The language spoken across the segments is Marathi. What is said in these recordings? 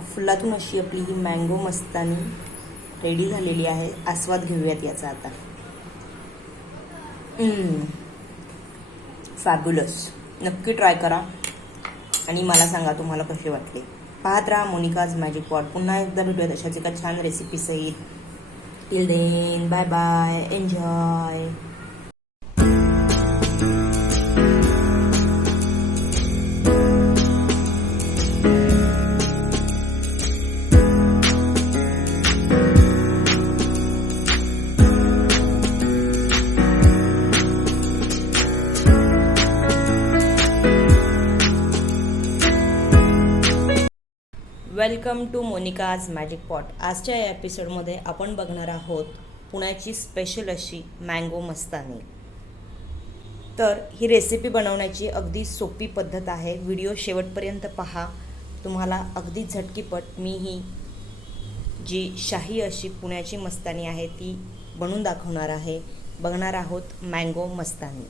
फुलातून अशी आपली ही मँगो मस्तानी रेडी झालेली आहे। आस्वाद घेऊयात याचा आता। फॅब्युलस, नक्की ट्राय करा आणि मला सांगा तुम्हाला कसे वाटले। पाहत राहा मोनिकाज मॅजिक पॉट। पुन्हा एकदा भेटूयात अशाच एका छान रेसिपी सहित। Till then bye bye, enjoy. Welcome to Monica's magic pot. आजच्या या एपिसोडमध्ये आपण बघणार आहोत पुण्याची स्पेशल अशी मँगो मस्तानी। तर ही रेसिपी बनवण्याची अगदी सोपी पद्धत आहे। व्हिडिओ शेवटपर्यंत पहा, तुम्हाला अगदी झटकीपट मी ही जी शाही अशी पुण्याची मस्तानी आहे ती बनवून दाखवणार आहे। बघणार आहोत मँगो मस्तानी।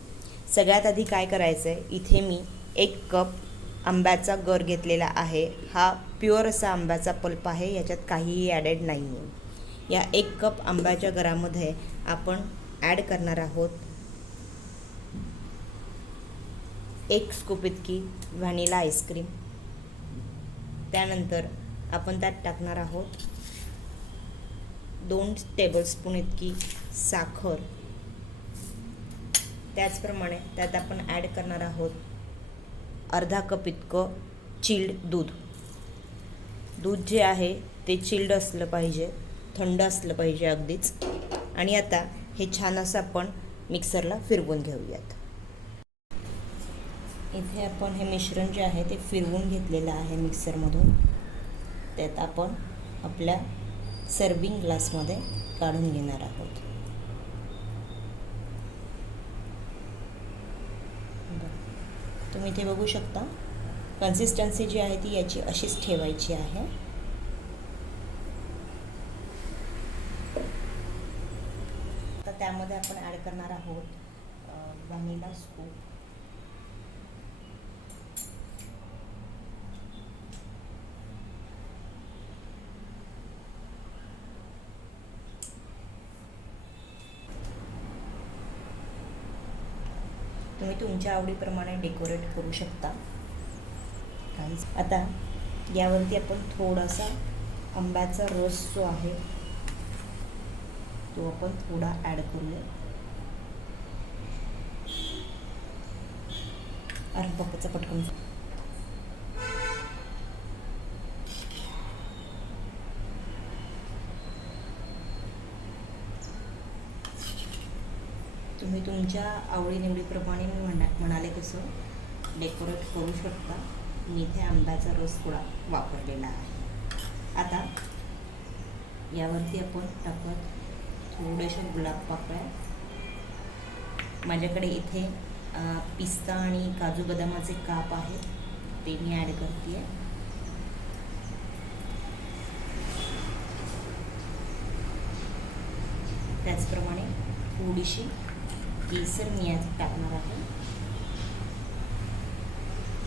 सगळ्यात आधी काय करायचं आहे, इथे मी 1 कप आंब्याचा गर घेतलेला आहे। हा प्युअर असा आंब्याचा पल्प आहे, याच्यात काहीही ॲडेड नाही आहे। या 1 कप आंब्याच्या गरामध्ये आपण ॲड करणार आहोत 1 स्कूप इतकी व्हॅनिला आईस्क्रीम। त्यानंतर आपण त्यात टाकणार आहोत 2 टेबलस्पून इतकी साखर। त्याचप्रमाणे त्यात आपण ॲड करणार आहोत अर्धा कप इतकं चिल्ड दूध। दूध जे आहे ते चिल्ड असलं पाहिजे, थंड असलं पाहिजे अगदीच। आणि आता हे छान असं आपण मिक्सरला फिरवून घेऊयात। इथे आपण हे मिश्रण जे आहे ते फिरवून घेतलेलं आहे मिक्सरमधून। त्यात आपण आपल्या सर्विंग ग्लासमध्ये काढून घेणार आहोत। तुम्ही इथे बघू शकता, कन्सिस्टन्सी जी आहे ती याची अशीच ठेवायची आहे। आता त्यामध्ये आपण ॲड करणार आहोत व्हॅनिला स्कूप। तुम्ही तुमच्या आवडीप्रमाणे डेकोरेट करू शकता। आता यावरती आपण थोडासा आंब्याचा रस जो आहे तो आपण थोडा ॲड करूया। अरे बापाचा पटकन। तुम्ही तुमच्या आवडीनिवडीप्रमाणे मी म्हणाले तसं डेकोरेट करू शकता। मी इथे आंब्याचा रस थोडा वापरलेला आहे। आता यावरती आपण टाकत थोड्याशा गुलाब पाकळ्या। माझ्याकडे इथे पिस्ता आणि काजू बदामाचे काप आहेत, ते मी ॲड करते आहे। त्याचप्रमाणे थोडीशी केसर मी यात टाकणार आहे।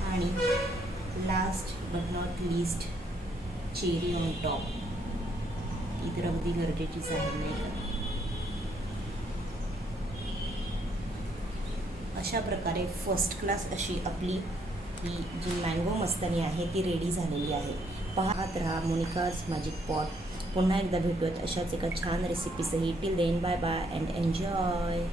आणि last but not least cherry on top. ही तर अगदी गरजेचीच आहे, नाही का? अशा प्रकारे फर्स्ट क्लास अशी आपली ही जी मँगो मस्तानी आहे ती रेडी झालेली आहे। पाहत राहा मोनिकाज मॅजिक पॉट। पुन्हा एकदा भेटूयात अशाच एका छान रेसिपी सहित। Till then bye bye and enjoy.